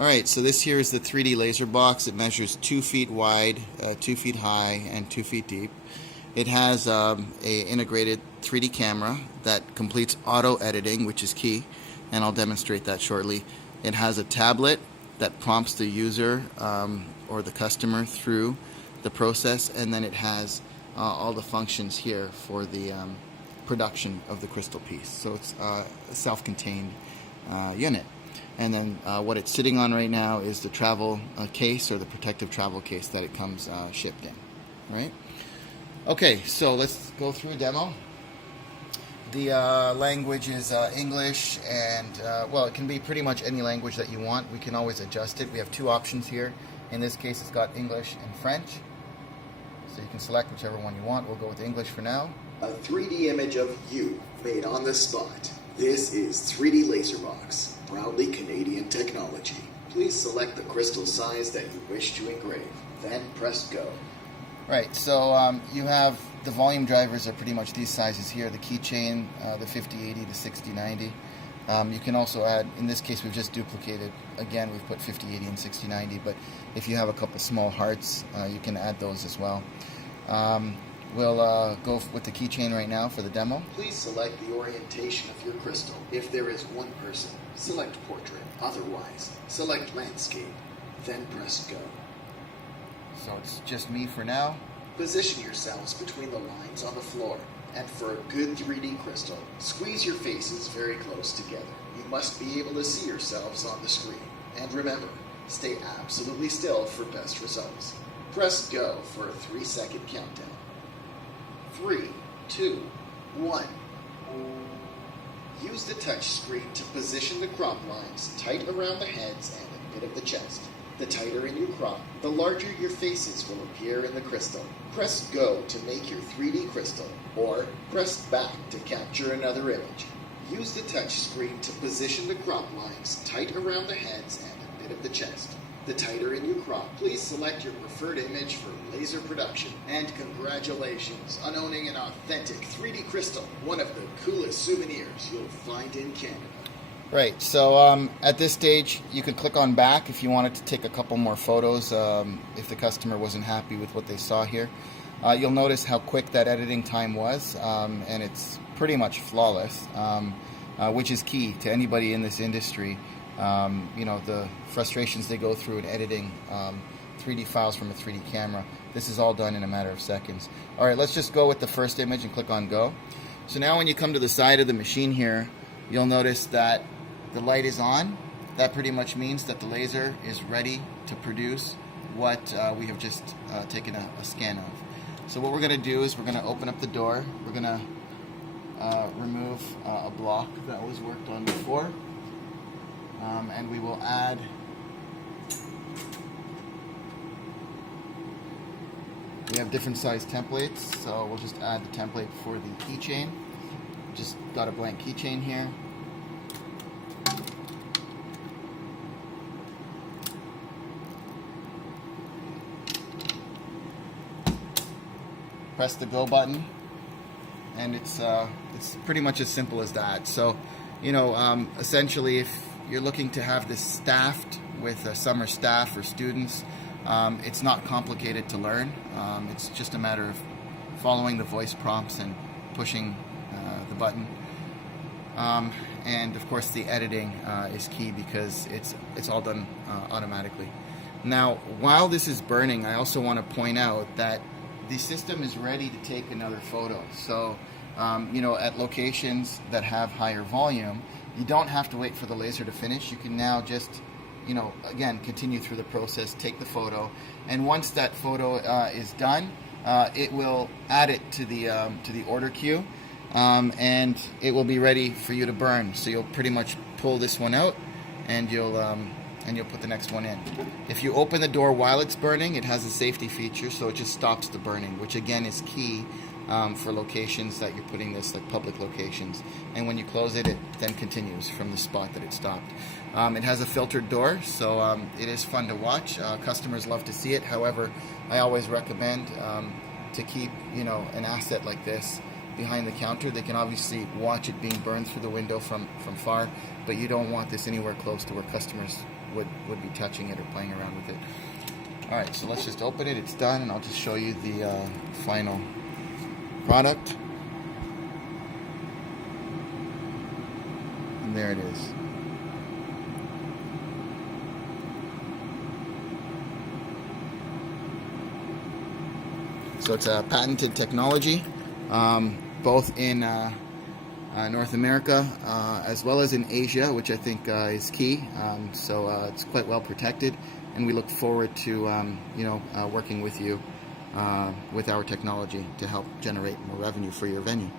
Alright, so this here is the 3D laser box. It measures 2 feet wide, 2 feet high, and 2 feet deep. It has a integrated 3D camera that completes auto editing, which is key, and I'll demonstrate that shortly. It has a tablet that prompts the user or the customer through the process, and then it has all the functions here for the production of the crystal piece. So it's a self-contained unit. And then what it's sitting on right now is the travel case, or the protective travel case that it comes shipped in. Right? Okay, so let's go through a demo. The language is English, and well, it can be pretty much any language that you want. We can always adjust it. We have two options here. In this case, it's got English and French. So you can select whichever one you want. We'll go with English for now. A 3D image of you made on the spot. This is 3D LaserBox, proudly Canadian technology. Please select the crystal size that you wish to engrave, then press go. Right, so you have the volume drivers are pretty much these sizes here. The keychain, the 5080, the 6090. You can also add, in this case we've just duplicated, again we've put 5080 and 6090, but if you have a couple small hearts, you can add those as well. We'll go with the keychain right now for the demo. Please select the orientation of your crystal. If there is one person, select portrait. Otherwise, select landscape, then press go. So it's just me for now. Position yourselves between the lines on the floor, and for a good 3D crystal, squeeze your faces very close together. You must be able to see yourselves on the screen. And remember, stay absolutely still for best results. Press go for a 3-second countdown. 3, 2, 1. Use the touch screen to position the crop lines tight around the heads and a bit of the chest. The tighter in your crop, the larger your faces will appear in the crystal. Press go to make your 3D crystal, or press back to capture another image. Use the touch screen to position the crop lines tight around the heads and a bit of the chest. The tighter in your crop, please select your preferred image for laser production. And congratulations on owning an authentic 3D crystal, one of the coolest souvenirs you'll find in Canada. Right, so at this stage you could click on back if you wanted to take a couple more photos if the customer wasn't happy with what they saw here. You'll notice how quick that editing time was, and it's pretty much flawless, which is key to anybody in this industry. You know, the frustrations they go through in editing 3D files from a 3D camera. This is all done in a matter of seconds. Alright, let's just go with the first image and click on go. So now when you come to the side of the machine here, you'll notice that the light is on. That pretty much means that the laser is ready to produce what we have just taken a scan of. So what we're going to do is we're going to open up the door. We're going to remove a block that was worked on before. And we will add we have different size templates, so we'll just add the template for the keychain. Just got a blank keychain here. Press the go button, and it's pretty much as simple as that. So, you know, essentially, if you're looking to have this staffed with a summer staff or students, it's not complicated to learn. It's just a matter of following the voice prompts and pushing the button. And of course the editing is key because it's all done automatically. Now, while this is burning, I also want to point out that the system is ready to take another photo. So, you know, at locations that have higher volume, you don't have to wait for the laser to finish. You can now just, you know, again, continue through the process, take the photo, and once that photo is done, it will add it to the order queue, and it will be ready for you to burn. So you'll pretty much pull this one out, and you'll put the next one in. If you open the door while it's burning, it has a safety feature, so it just stops the burning, which again is key for locations that you're putting this, like public locations. And when you close it, it then continues from the spot that it stopped. It has a filtered door, so it is fun to watch. Customers love to see it. However, I always recommend to keep, you know, an asset like this behind the counter. They can obviously watch it being burned through the window from far, but you don't want this anywhere close to where customers would be touching it or playing around with it. Alright, so let's just open it. It's done, and I'll just show you the final product. And there it is. So it's a patented technology, both in North America as well as in Asia, which I think is key. So it's quite well protected, and we look forward to working with you with our technology to help generate more revenue for your venue.